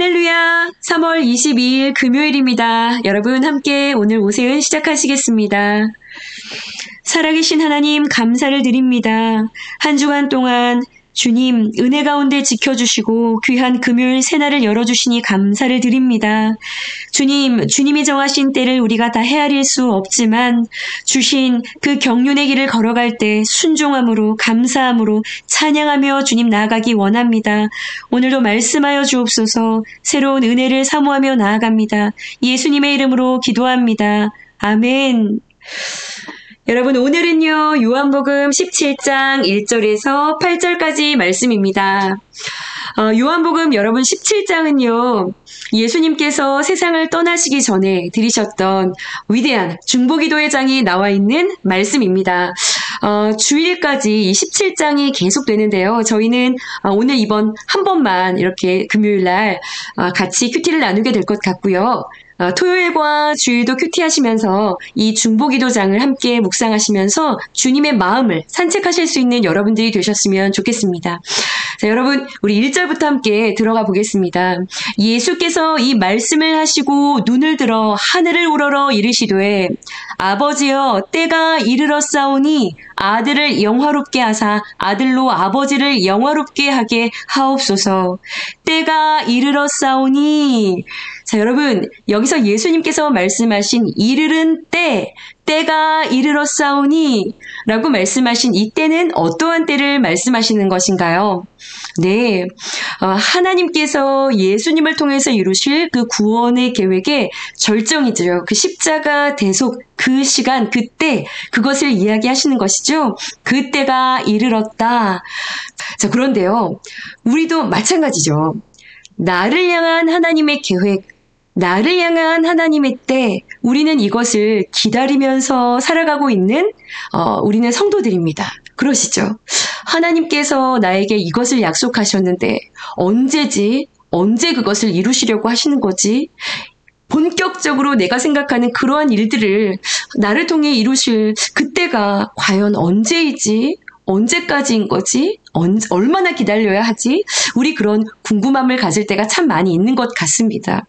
할렐루야! 3월 22일 금요일입니다. 여러분 함께 오늘 오세훈 시작하시겠습니다. 살아계신 하나님 감사를 드립니다. 한 주간 동안 주님 은혜 가운데 지켜주시고 귀한 금요일 새날을 열어주시니 감사를 드립니다. 주님이 정하신 때를 우리가 다 헤아릴 수 없지만 주신 그 경륜의 길을 걸어갈 때 순종함으로 감사함으로 찬양하며 주님 나아가기 원합니다. 오늘도 말씀하여 주옵소서. 새로운 은혜를 사모하며 나아갑니다. 예수님의 이름으로 기도합니다. 아멘. 여러분 오늘은요 요한복음 17장 1절에서 8절까지 말씀입니다. 요한복음 여러분 17장은요 예수님께서 세상을 떠나시기 전에 드리셨던 위대한 중보기도의 장이 나와 있는 말씀입니다. 주일까지 이 17장이 계속되는데요. 저희는 오늘 이번 한 번만 이렇게 금요일날 같이 큐티를 나누게 될 것 같고요. 토요일과 주일도 큐티 하시면서 이 중보기도장을 함께 묵상하시면서 주님의 마음을 산책하실 수 있는 여러분들이 되셨으면 좋겠습니다. 자, 여러분 우리 1절부터 함께 들어가 보겠습니다. 예수께서 이 말씀을 하시고 눈을 들어 하늘을 우러러 이르시되 아버지여 때가 이르렀사오니 아들을 영화롭게 하사 아들로 아버지를 영화롭게 하게 하옵소서. 때가 이르렀사오니. 자, 여러분 여기서 예수님께서 말씀하신 이르는 때가 이르렀사오니 라고 말씀하신 이 때는 어떠한 때를 말씀하시는 것인가요? 네, 하나님께서 예수님을 통해서 이루실 그 구원의 계획의 절정이죠. 그 십자가 대속 그 시간, 그때 그것을 이야기하시는 것이죠. 그때가 이르렀다. 자, 그런데요. 우리도 마찬가지죠. 나를 향한 하나님의 계획, 나를 향한 하나님의 때 우리는 이것을 기다리면서 살아가고 있는 우리는 성도들입니다. 그러시죠? 하나님께서 나에게 이것을 약속하셨는데 언제 그것을 이루시려고 하시는 거지? 본격적으로 내가 생각하는 그러한 일들을 나를 통해 이루실 그때가 과연 언제이지? 언제까지인 거지? 얼마나 기다려야 하지? 우리 그런 궁금함을 가질 때가 참 많이 있는 것 같습니다.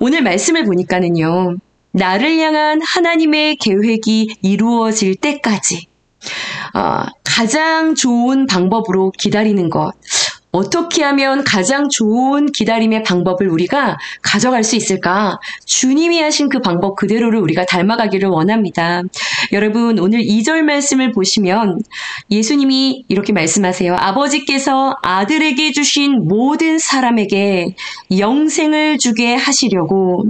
오늘 말씀을 보니까는요. 나를 향한 하나님의 계획이 이루어질 때까지 가장 좋은 방법으로 기다리는 것. 어떻게 하면 가장 좋은 기다림의 방법을 우리가 가져갈 수 있을까? 주님이 하신 그 방법 그대로를 우리가 닮아가기를 원합니다. 여러분 오늘 2절 말씀을 보시면 예수님이 이렇게 말씀하세요. 아버지께서 아들에게 주신 모든 사람에게 영생을 주게 하시려고.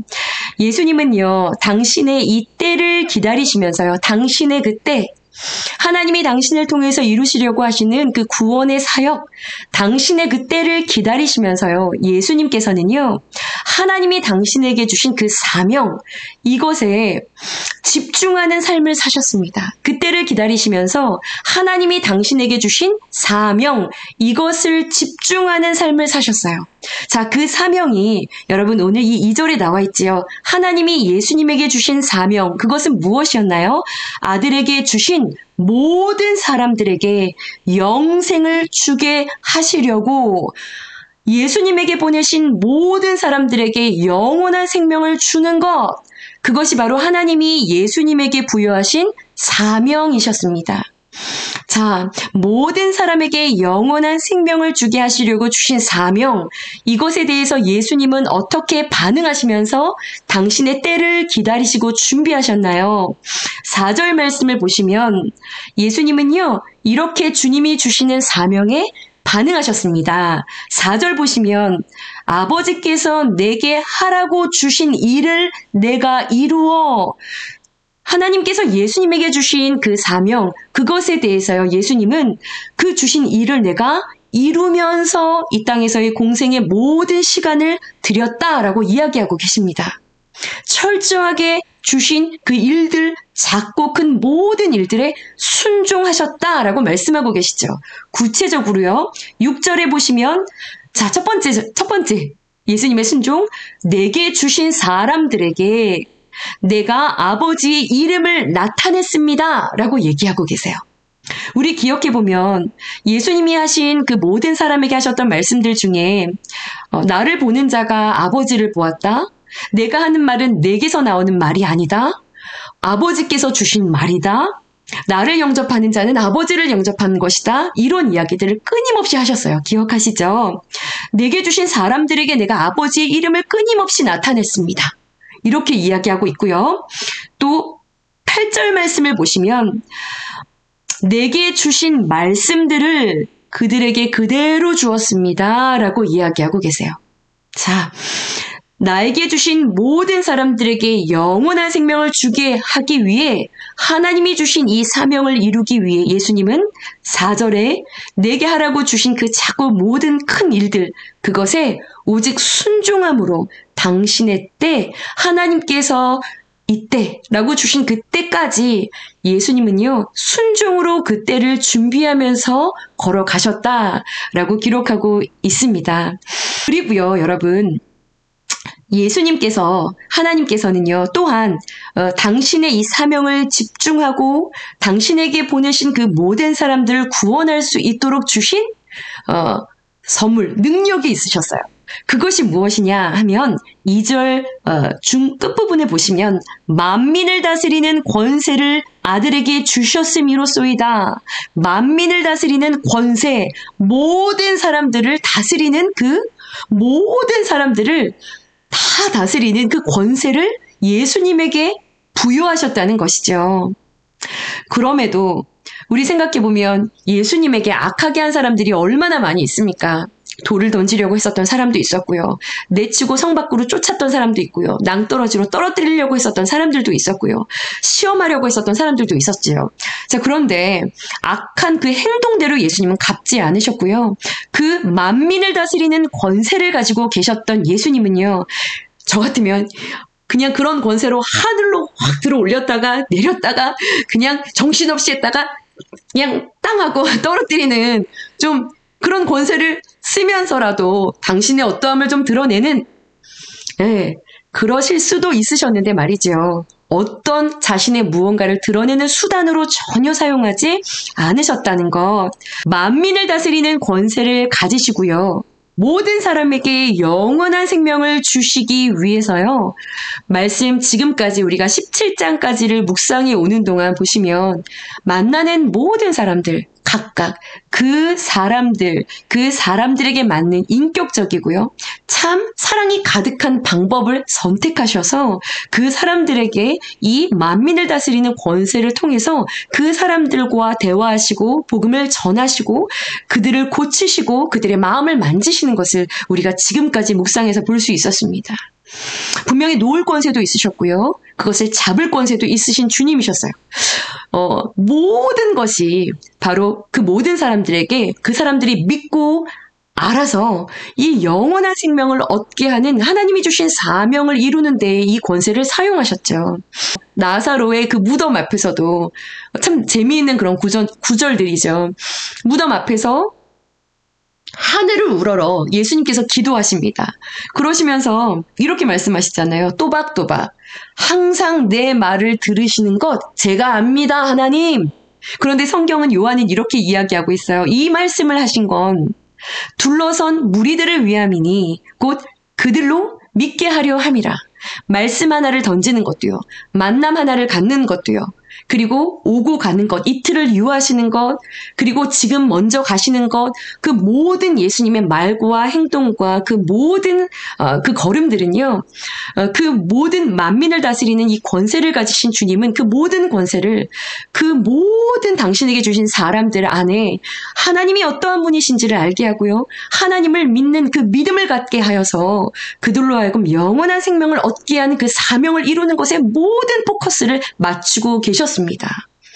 예수님은요 당신의 이 때를 기다리시면서요 당신의 그때 하나님이 당신을 통해서 이루시려고 하시는 그 구원의 사역, 당신의 그 때를 기다리시면서요. 예수님께서는요. 하나님이 당신에게 주신 그 사명, 이것에 집중하는 삶을 사셨습니다. 그 때를 기다리시면서 하나님이 당신에게 주신 사명, 이것을 집중하는 삶을 사셨어요. 자, 그 사명이 여러분 오늘 이 2절에 나와 있지요. 하나님이 예수님에게 주신 사명, 그것은 무엇이었나요? 아들에게 주신 모든 사람들에게 영생을 주게 하시려고 예수님에게 보내신 모든 사람들에게 영원한 생명을 주는 것, 그것이 바로 하나님이 예수님에게 부여하신 사명이셨습니다. 자, 모든 사람에게 영원한 생명을 주게 하시려고 주신 사명, 이것에 대해서 예수님은 어떻게 반응하시면서 당신의 때를 기다리시고 준비하셨나요? 4절 말씀을 보시면 예수님은요, 이렇게 주님이 주시는 사명에 반응하셨습니다. 4절 보시면 아버지께서 내게 하라고 주신 일을 내가 이루어. 하나님께서 예수님에게 주신 그 사명, 그것에 대해서요. 예수님은 그 주신 일을 내가 이루면서 이 땅에서의 공생의 모든 시간을 드렸다라고 이야기하고 계십니다. 철저하게 주신 그 일들, 작고 큰 모든 일들에 순종하셨다라고 말씀하고 계시죠. 구체적으로요. 6절에 보시면 자, 첫 번째 예수님의 순종, 내게 주신 사람들에게 내가 아버지의 이름을 나타냈습니다 라고 얘기하고 계세요. 우리 기억해보면 예수님이 하신 그 모든 사람에게 하셨던 말씀들 중에 나를 보는 자가 아버지를 보았다. 내가 하는 말은 내게서 나오는 말이 아니다. 아버지께서 주신 말이다. 나를 영접하는 자는 아버지를 영접하는 것이다. 이런 이야기들을 끊임없이 하셨어요. 기억하시죠? 내게 주신 사람들에게 내가 아버지의 이름을 끊임없이 나타냈습니다. 이렇게 이야기하고 있고요. 또 8절 말씀을 보시면 내게 주신 말씀들을 그들에게 그대로 주었습니다. 라고 이야기하고 계세요. 자, 나에게 주신 모든 사람들에게 영원한 생명을 주게 하기 위해 하나님이 주신 이 사명을 이루기 위해 예수님은 4절에 내게 하라고 주신 그 작고 모든 큰 일들, 그것에 오직 순종함으로 당신의 때, 하나님께서 이때라고 주신 그 때까지 예수님은요, 순종으로 그 때를 준비하면서 걸어가셨다라고 기록하고 있습니다. 그리고요, 여러분, 예수님께서, 하나님께서는요, 또한 당신의 이 사명을 집중하고 당신에게 보내신 그 모든 사람들을 구원할 수 있도록 주신 선물, 능력이 있으셨어요. 그것이 무엇이냐 하면 2절 중 끝부분에 보시면 만민을 다스리는 권세를 아들에게 주셨음이로소이다. 만민을 다스리는 권세, 모든 사람들을 다스리는 그 모든 사람들을 다 다스리는 그 권세를 예수님에게 부여하셨다는 것이죠. 그럼에도 우리 생각해보면 예수님에게 악하게 한 사람들이 얼마나 많이 있습니까? 돌을 던지려고 했었던 사람도 있었고요. 내치고 성 밖으로 쫓았던 사람도 있고요. 낭떠러지로 떨어뜨리려고 했었던 사람들도 있었고요. 시험하려고 했었던 사람들도 있었지요. 자, 그런데 악한 그 행동대로 예수님은 갚지 않으셨고요. 그 만민을 다스리는 권세를 가지고 계셨던 예수님은요. 저 같으면 그냥 그런 권세로 하늘로 확 들어 올렸다가 내렸다가 그냥 정신없이 했다가 그냥 땅하고 떨어뜨리는 좀 그런 권세를 쓰면서라도 당신의 어떠함을 좀 드러내는, 그러실 수도 있으셨는데 말이죠. 어떤 자신의 무언가를 드러내는 수단으로 전혀 사용하지 않으셨다는 것. 만민을 다스리는 권세를 가지시고요. 모든 사람에게 영원한 생명을 주시기 위해서요. 말씀 지금까지 우리가 17장까지를 묵상해 오는 동안 보시면 만나는 모든 사람들, 각각 그 사람들에게 맞는 인격적이고요. 참 사랑이 가득한 방법을 선택하셔서 그 사람들에게 이 만민을 다스리는 권세를 통해서 그 사람들과 대화하시고 복음을 전하시고 그들을 고치시고 그들의 마음을 만지시는 것을 우리가 지금까지 묵상해서 볼 수 있었습니다. 분명히 놓을 권세도 있으셨고요. 그것을 잡을 권세도 있으신 주님이셨어요. 모든 것이 바로 그 모든 사람들에게 그 사람들이 믿고 알아서 이 영원한 생명을 얻게 하는 하나님이 주신 사명을 이루는 데에 이 권세를 사용하셨죠. 나사로의 그 무덤 앞에서도 참 재미있는 그런 구절들이죠. 무덤 앞에서 하늘을 우러러 예수님께서 기도하십니다. 그러시면서 이렇게 말씀하시잖아요. 또박또박. 항상 내 말을 들으시는 것 제가 압니다, 하나님. 그런데 성경은 요한은 이렇게 이야기하고 있어요. 이 말씀을 하신 건 둘러선 무리들을 위함이니 곧 그들로 믿게 하려 함이라. 말씀 하나를 던지는 것도요. 만남 하나를 갖는 것도요. 그리고 오고 가는 것, 이틀을 유하시는 것, 그리고 지금 먼저 가시는 것, 그 모든 예수님의 말과 행동과 그 모든 그 걸음들은요. 그 모든 만민을 다스리는 이 권세를 가지신 주님은 그 모든 권세를 그 모든 당신에게 주신 사람들 안에 하나님이 어떠한 분이신지를 알게 하고요. 하나님을 믿는 그 믿음을 갖게 하여서 그들로 하여금 영원한 생명을 얻게 하는 그 사명을 이루는 것에 모든 포커스를 맞추고 계셨습니다.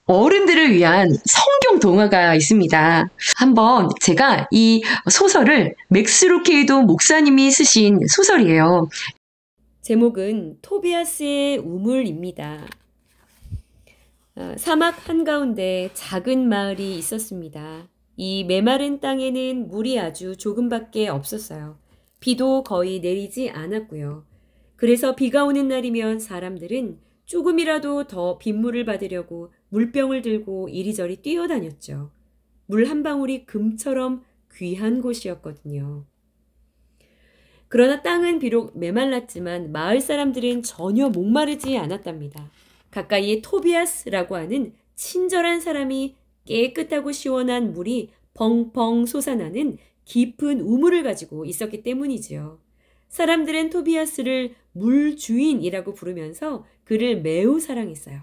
어른들을 위한 성경 동화가 있습니다. 한번 제가 이 소설을 맥스 루케이도 목사님이 쓰신 소설이에요. 제목은 토비아스의 우물입니다. 사막 한가운데 작은 마을이 있었습니다. 이 메마른 땅에는 물이 아주 조금밖에 없었어요. 비도 거의 내리지 않았고요. 그래서 비가 오는 날이면 사람들은 조금이라도 더 빗물을 받으려고 물병을 들고 이리저리 뛰어다녔죠. 물 한 방울이 금처럼 귀한 곳이었거든요. 그러나 땅은 비록 메말랐지만 마을 사람들은 전혀 목마르지 않았답니다. 가까이에 토비아스라고 하는 친절한 사람이 깨끗하고 시원한 물이 펑펑 솟아나는 깊은 우물을 가지고 있었기 때문이지요. 사람들은 토비아스를 물주인이라고 부르면서 그를 매우 사랑했어요.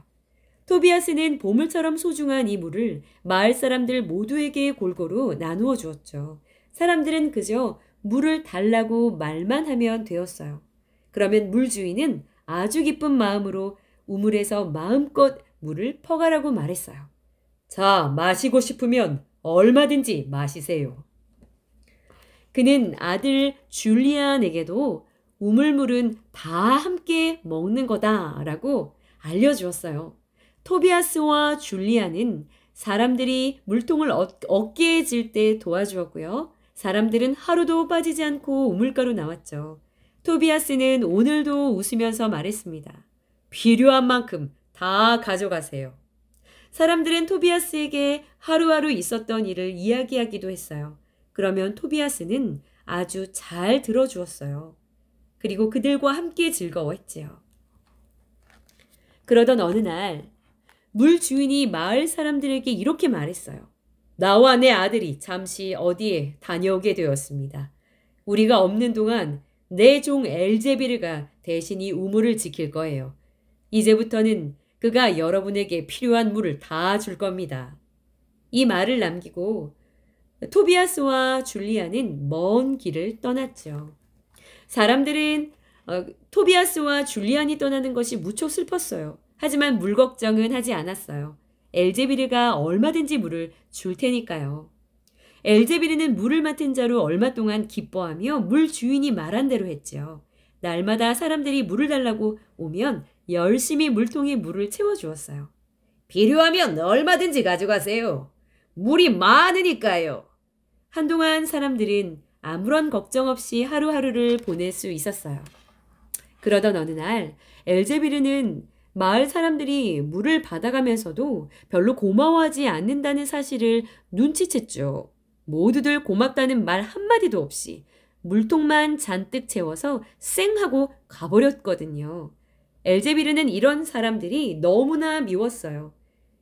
토비아스는 보물처럼 소중한 이 물을 마을 사람들 모두에게 골고루 나누어 주었죠. 사람들은 그저 물을 달라고 말만 하면 되었어요. 그러면 물주인은 아주 기쁜 마음으로 우물에서 마음껏 물을 퍼가라고 말했어요. 자, 마시고 싶으면 얼마든지 마시세요. 그는 아들 줄리안에게도 우물물은 다 함께 먹는 거다라고 알려주었어요. 토비아스와 줄리안은 사람들이 물통을 어깨에 질 때 도와주었고요. 사람들은 하루도 빠지지 않고 우물가로 나왔죠. 토비아스는 오늘도 웃으면서 말했습니다. 필요한 만큼 다 가져가세요. 사람들은 토비아스에게 하루하루 있었던 일을 이야기하기도 했어요. 그러면 토비아스는 아주 잘 들어주었어요. 그리고 그들과 함께 즐거워했지요. 그러던 어느 날 물 주인이 마을 사람들에게 이렇게 말했어요. 나와 내 아들이 잠시 어디에 다녀오게 되었습니다. 우리가 없는 동안 내 종 엘제비르가 대신 이 우물을 지킬 거예요. 이제부터는 그가 여러분에게 필요한 물을 다 줄 겁니다. 이 말을 남기고 토비아스와 줄리아는 먼 길을 떠났죠. 사람들은 토비아스와 줄리안이 떠나는 것이 무척 슬펐어요. 하지만 물 걱정은 하지 않았어요. 엘제비르가 얼마든지 물을 줄 테니까요. 엘제비르는 물을 맡은 자로 얼마 동안 기뻐하며 물 주인이 말한 대로 했죠. 날마다 사람들이 물을 달라고 오면 열심히 물통에 물을 채워주었어요. 필요하면 얼마든지 가져가세요. 물이 많으니까요. 한동안 사람들은 아무런 걱정 없이 하루하루를 보낼 수 있었어요. 그러던 어느 날 엘제비르는 마을 사람들이 물을 받아가면서도 별로 고마워하지 않는다는 사실을 눈치챘죠. 모두들 고맙다는 말 한마디도 없이 물통만 잔뜩 채워서 쌩 하고 가버렸거든요. 엘제비르는 이런 사람들이 너무나 미웠어요.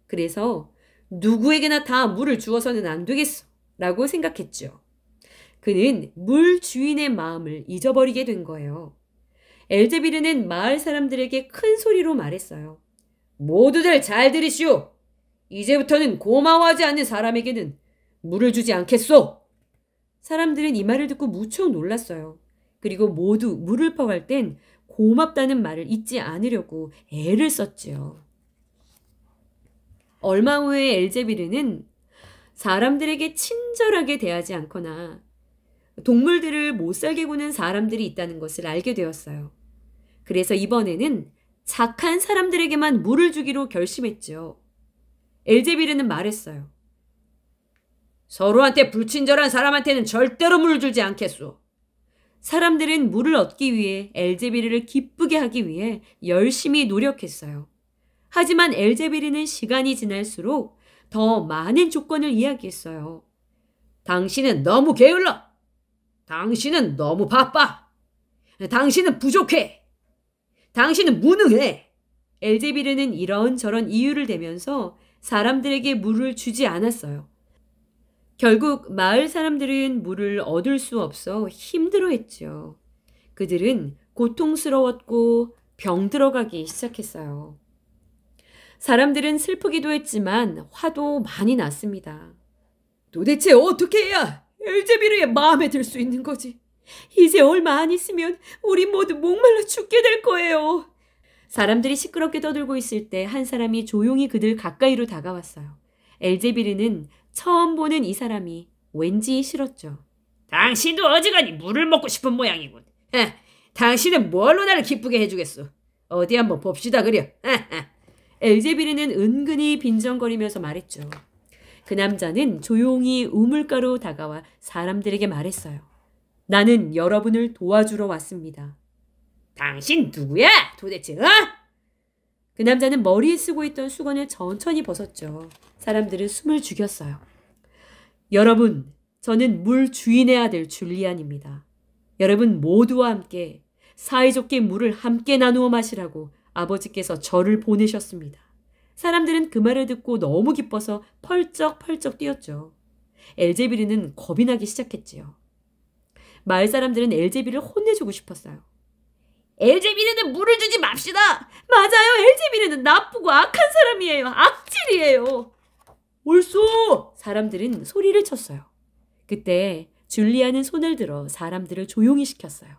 그래서 누구에게나 다 물을 주어서는 안 되겠어 라고 생각했죠. 그는 물 주인의 마음을 잊어버리게 된 거예요. 엘제비르는 마을 사람들에게 큰 소리로 말했어요. 모두들 잘 들으시오. 이제부터는 고마워하지 않는 사람에게는 물을 주지 않겠소. 사람들은 이 말을 듣고 무척 놀랐어요. 그리고 모두 물을 퍼갈 땐 고맙다는 말을 잊지 않으려고 애를 썼지요. 얼마 후에 엘제비르는 사람들에게 친절하게 대하지 않거나 동물들을 못살게 구는 사람들이 있다는 것을 알게 되었어요. 그래서 이번에는 착한 사람들에게만 물을 주기로 결심했죠. 엘제비르는 말했어요. 서로한테 불친절한 사람한테는 절대로 물을 주지 않겠소. 사람들은 물을 얻기 위해 엘제비르를 기쁘게 하기 위해 열심히 노력했어요. 하지만 엘제비르는 시간이 지날수록 더 많은 조건을 이야기했어요. 당신은 너무 게을러. 당신은 너무 바빠. 당신은 부족해. 당신은 무능해. 엘제비르는 이런저런 이유를 대면서 사람들에게 물을 주지 않았어요. 결국 마을 사람들은 물을 얻을 수 없어 힘들어했죠. 그들은 고통스러웠고 병들어가기 시작했어요. 사람들은 슬프기도 했지만 화도 많이 났습니다. 도대체 어떻게 해야 엘제비르의 마음에 들 수 있는 거지? 이제 얼마 안 있으면 우리 모두 목말라 죽게 될 거예요. 사람들이 시끄럽게 떠들고 있을 때 한 사람이 조용히 그들 가까이로 다가왔어요. 엘제비르는 처음 보는 이 사람이 왠지 싫었죠. 당신도 어지간히 물을 먹고 싶은 모양이군. 당신은 뭘로 나를 기쁘게 해주겠소? 어디 한번 봅시다 그려. 엘제비르는 은근히 빈정거리면서 말했죠. 그 남자는 조용히 우물가로 다가와 사람들에게 말했어요. 나는 여러분을 도와주러 왔습니다. 당신 누구야 도대체? 그 남자는 머리에 쓰고 있던 수건을 천천히 벗었죠. 사람들은 숨을 죽였어요. 여러분, 저는 물 주인의 아들 줄리안입니다. 여러분 모두와 함께 사이좋게 물을 함께 나누어 마시라고 아버지께서 저를 보내셨습니다. 사람들은 그 말을 듣고 너무 기뻐서 펄쩍펄쩍 뛰었죠. 엘제비르는 겁이 나기 시작했지요. 마을 사람들은 엘제비를 혼내주고 싶었어요. 엘제비르는 물을 주지 맙시다. 맞아요. 엘제비르는 나쁘고 악한 사람이에요. 악질이에요. 옳소. 사람들은 소리를 쳤어요. 그때 줄리아는 손을 들어 사람들을 조용히 시켰어요.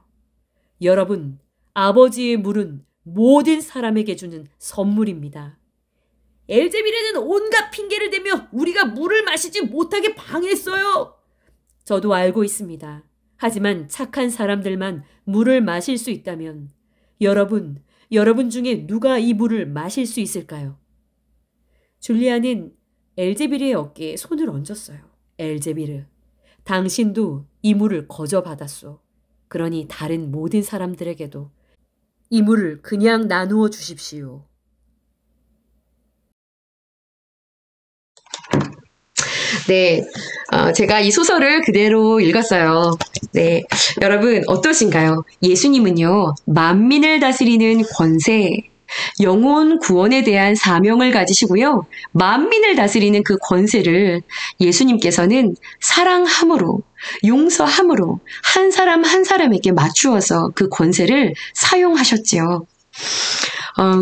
여러분, 아버지의 물은 모든 사람에게 주는 선물입니다. 엘제비르는 온갖 핑계를 대며 우리가 물을 마시지 못하게 방해했어요. 저도 알고 있습니다. 하지만 착한 사람들만 물을 마실 수 있다면 여러분 중에 누가 이 물을 마실 수 있을까요? 줄리아는 엘제비르의 어깨에 손을 얹었어요. 엘제비르, 당신도 이 물을 거저 받았소. 그러니 다른 모든 사람들에게도 이 물을 그냥 나누어 주십시오. 네, 제가 이 소설을 그대로 읽었어요. 네, 여러분 어떠신가요? 예수님은요, 만민을 다스리는 권세, 영혼 구원에 대한 사명을 가지시고요. 만민을 다스리는 그 권세를 예수님께서는 사랑함으로, 용서함으로 한 사람 한 사람에게 맞추어서 그 권세를 사용하셨지요.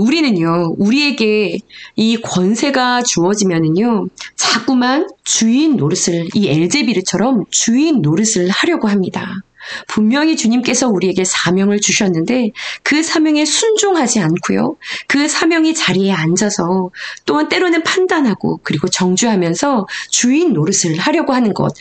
우리는요, 우리에게 이 권세가 주어지면은요, 자꾸만 주인 노릇을, 이 엘제비르처럼 주인 노릇을 하려고 합니다. 분명히 주님께서 우리에게 사명을 주셨는데 그 사명에 순종하지 않고요. 그 사명의 자리에 앉아서 또한 때로는 판단하고 그리고 정죄하면서 주인 노릇을 하려고 하는 것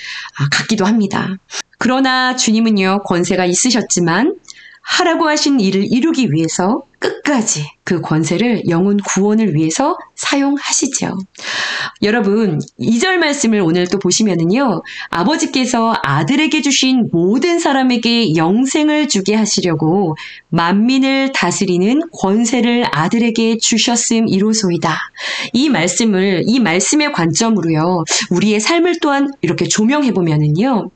같기도 합니다. 그러나 주님은요, 권세가 있으셨지만 하라고 하신 일을 이루기 위해서 끝까지 그 권세를 영혼 구원을 위해서 사용하시죠. 여러분, 2절 말씀을 오늘 또 보시면은요, 아버지께서 아들에게 주신 모든 사람에게 영생을 주게 하시려고 만민을 다스리는 권세를 아들에게 주셨음이로소이다. 이 말씀의 관점으로요, 우리의 삶을 또한 이렇게 조명해 보면은요,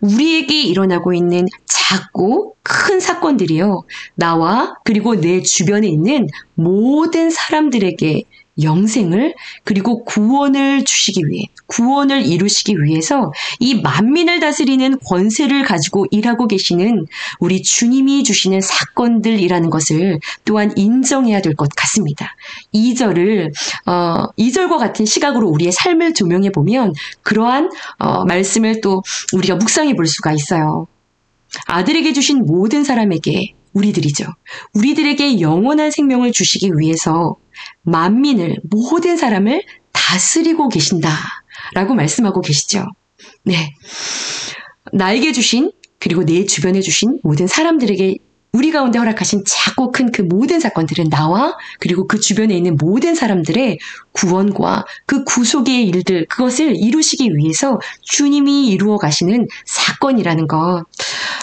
우리에게 일어나고 있는 작고 큰 사건들이요, 나와 그리고 내 주변에 있는 모든 사람들에게 영생을 그리고 구원을 주시기 위해, 구원을 이루시기 위해서 이 만민을 다스리는 권세를 가지고 일하고 계시는 우리 주님이 주시는 사건들이라는 것을 또한 인정해야 될 것 같습니다. 2절과 같은 시각으로 우리의 삶을 조명해 보면 그러한 말씀을 또 우리가 묵상해 볼 수가 있어요. 아들에게 주신 모든 사람에게, 우리들에게 영원한 생명을 주시기 위해서 만민을, 모든 사람을 다스리고 계신다라고 말씀하고 계시죠. 네, 나에게 주신, 그리고 내 주변에 주신 모든 사람들에게 우리 가운데 허락하신 작고 큰 그 모든 사건들은 나와 그리고 그 주변에 있는 모든 사람들의 구원과 그 구속의 일들, 그것을 이루시기 위해서 주님이 이루어 가시는 사건이라는 것.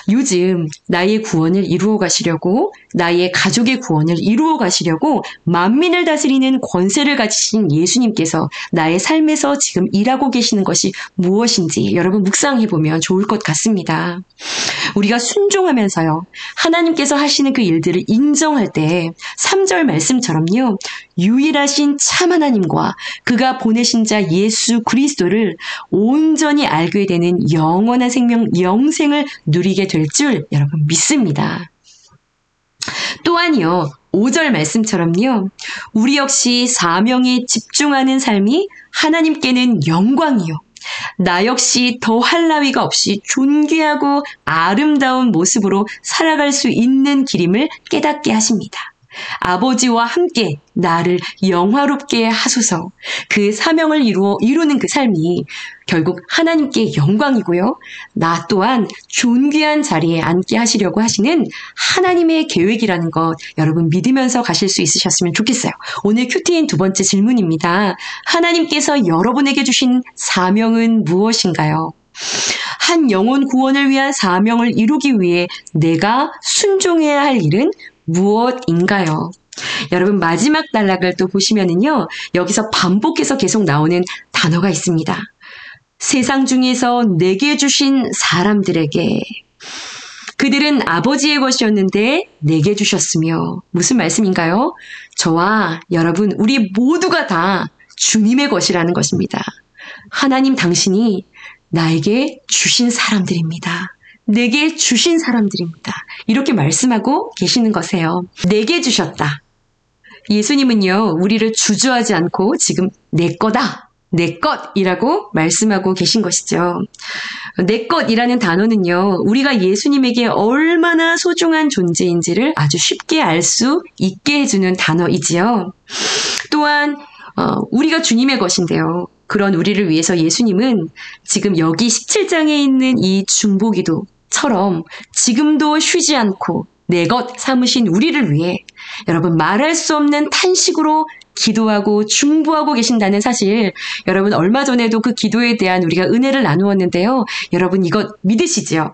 요즘 나의 구원을 이루어 가시려고, 나의 가족의 구원을 이루어 가시려고 만민을 다스리는 권세를 가지신 예수님께서 나의 삶에서 지금 일하고 계시는 것이 무엇인지 여러분 묵상해보면 좋을 것 같습니다. 우리가 순종하면서요, 하나님께서 하시는 그 일들을 인정할 때 3절 말씀처럼요, 유일하신 참 하나님과 그가 보내신 자 예수 그리스도를 온전히 알게 되는 영원한 생명, 영생을 누리게 될 줄 여러분 믿습니다. 또한요, 5절 말씀처럼요, 우리 역시 사명에 집중하는 삶이 하나님께는 영광이요, 나 역시 더할 나위가 없이 존귀하고 아름다운 모습으로 살아갈 수 있는 길임을 깨닫게 하십니다. 아버지와 함께 나를 영화롭게 하소서. 그 사명을 이루는 그 삶이 결국 하나님께 영광이고요, 나 또한 존귀한 자리에 앉게 하시려고 하시는 하나님의 계획이라는 것 여러분 믿으면서 가실 수 있으셨으면 좋겠어요. 오늘 큐티인 두 번째 질문입니다. 하나님께서 여러분에게 주신 사명은 무엇인가요? 한 영혼 구원을 위한 사명을 이루기 위해 내가 순종해야 할 일은 무엇인가요? 여러분 마지막 단락을 또 보시면은요. 여기서 반복해서 계속 나오는 단어가 있습니다. 세상 중에서 내게 주신 사람들에게 그들은 아버지의 것이었는데 내게 주셨으며 무슨 말씀인가요? 저와 여러분 우리 모두가 다 주님의 것이라는 것입니다. 하나님 당신이 나에게 주신 사람들입니다. 내게 주신 사람들입니다. 이렇게 말씀하고 계시는 것이에요. 내게 주셨다. 예수님은요, 우리를 주저하지 않고 지금 내 거다, 내 것이라고 말씀하고 계신 것이죠. 내 것이라는 단어는요, 우리가 예수님에게 얼마나 소중한 존재인지를 아주 쉽게 알 수 있게 해주는 단어이지요. 또한 우리가 주님의 것인데요. 그런 우리를 위해서 예수님은 지금 여기 17장에 있는 이 중보기도처럼 지금도 쉬지 않고 내 것 삼으신 우리를 위해 여러분 말할 수 없는 탄식으로 기도하고 중보하고 계신다는 사실, 여러분 얼마 전에도 그 기도에 대한 우리가 은혜를 나누었는데요. 여러분 이것 믿으시지요?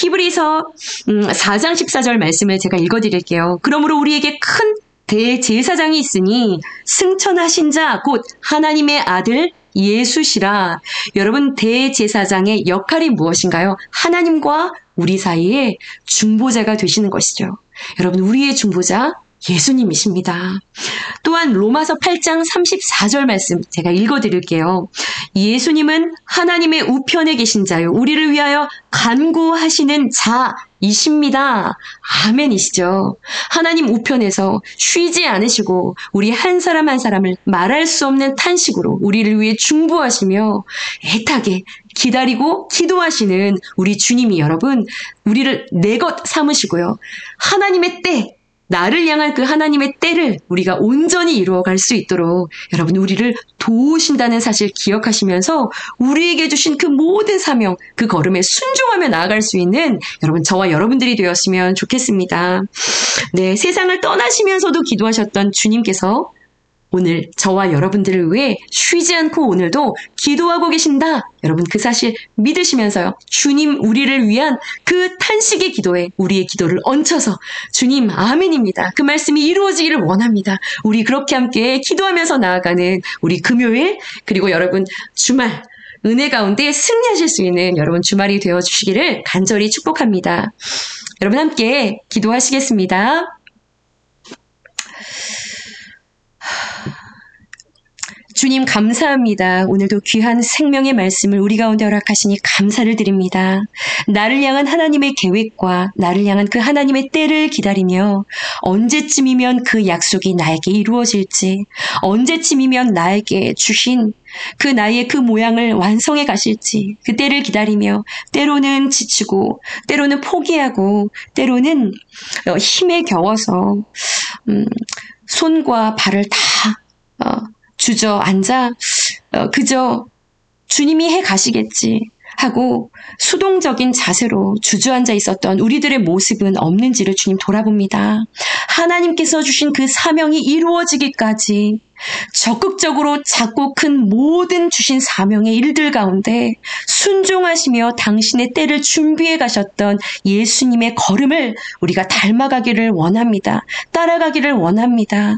히브리서 4장 14절 말씀을 제가 읽어드릴게요. 그러므로 우리에게 큰 대제사장이 있으니 승천하신 자 곧 하나님의 아들 예수시라. 여러분 대제사장의 역할이 무엇인가요? 하나님과 우리 사이에 중보자가 되시는 것이죠. 여러분 우리의 중보자 예수님이십니다. 또한 로마서 8장 34절 말씀 제가 읽어드릴게요. 예수님은 하나님의 우편에 계신 자요 우리를 위하여 간구하시는 자이십니다. 아멘이시죠. 하나님 우편에서 쉬지 않으시고 우리 한 사람 한 사람을 말할 수 없는 탄식으로 우리를 위해 중보하시며 애타게 기다리고 기도하시는 우리 주님이 여러분 우리를 내 것 삼으시고요. 하나님의 때 나를 향한 그 하나님의 때를 우리가 온전히 이루어갈 수 있도록 여러분 우리를 도우신다는 사실 기억하시면서 우리에게 주신 그 모든 사명, 그 걸음에 순종하며 나아갈 수 있는 여러분 저와 여러분들이 되었으면 좋겠습니다. 네, 세상을 떠나시면서도 기도하셨던 주님께서 오늘 저와 여러분들을 위해 쉬지 않고 오늘도 기도하고 계신다. 여러분 그 사실 믿으시면서요. 주님 우리를 위한 그 탄식의 기도에 우리의 기도를 얹혀서 주님 아멘입니다. 그 말씀이 이루어지기를 원합니다. 우리 그렇게 함께 기도하면서 나아가는 우리 금요일 그리고 여러분 주말 은혜 가운데 승리하실 수 있는 여러분 주말이 되어주시기를 간절히 축복합니다. 여러분 함께 기도하시겠습니다. 주님 감사합니다. 오늘도 귀한 생명의 말씀을 우리 가운데 허락하시니 감사를 드립니다. 나를 향한 하나님의 계획과 나를 향한 그 하나님의 때를 기다리며 언제쯤이면 그 약속이 나에게 이루어질지, 언제쯤이면 나에게 주신 그 나의 그 모양을 완성해 가실지 그 때를 기다리며 때로는 지치고 때로는 포기하고 때로는 힘에 겨워서 손과 발을 다 주저앉아 그저 주님이 해 가시겠지 하고 수동적인 자세로 주저앉아 있었던 우리들의 모습은 없는지를 주님 돌아봅니다. 하나님께서 주신 그 사명이 이루어지기까지 적극적으로 작고 큰 모든 주신 사명의 일들 가운데 순종하시며 당신의 때를 준비해 가셨던 예수님의 걸음을 우리가 닮아가기를 원합니다. 따라가기를 원합니다.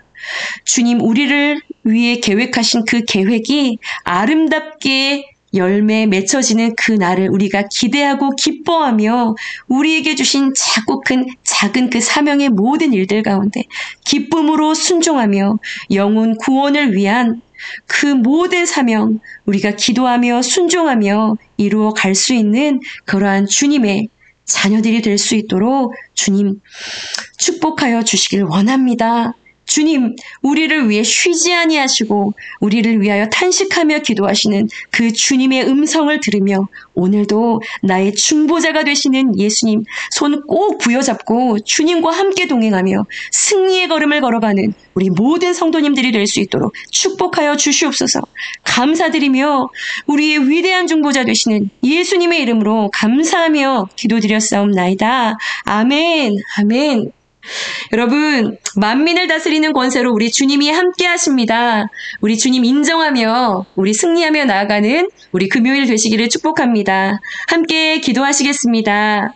주님 우리를 위해 계획하신 그 계획이 아름답게 열매 맺혀지는 그 날을 우리가 기대하고 기뻐하며 우리에게 주신 작고 큰 작은 그 사명의 모든 일들 가운데 기쁨으로 순종하며 영혼 구원을 위한 그 모든 사명 우리가 기도하며 순종하며 이루어 갈 수 있는 그러한 주님의 자녀들이 될 수 있도록 주님 축복하여 주시길 원합니다. 주님, 우리를 위해 쉬지 아니하시고 우리를 위하여 탄식하며 기도하시는 그 주님의 음성을 들으며 오늘도 나의 중보자가 되시는 예수님 손 꼭 부여잡고 주님과 함께 동행하며 승리의 걸음을 걸어가는 우리 모든 성도님들이 될 수 있도록 축복하여 주시옵소서. 감사드리며 우리의 위대한 중보자 되시는 예수님의 이름으로 감사하며 기도드렸사옵나이다. 아멘, 아멘. 여러분 만민을 다스리는 권세로 우리 주님이 함께 하십니다. 우리 주님 인정하며 우리 승리하며 나아가는 우리 금요일 되시기를 축복합니다. 함께 기도하시겠습니다.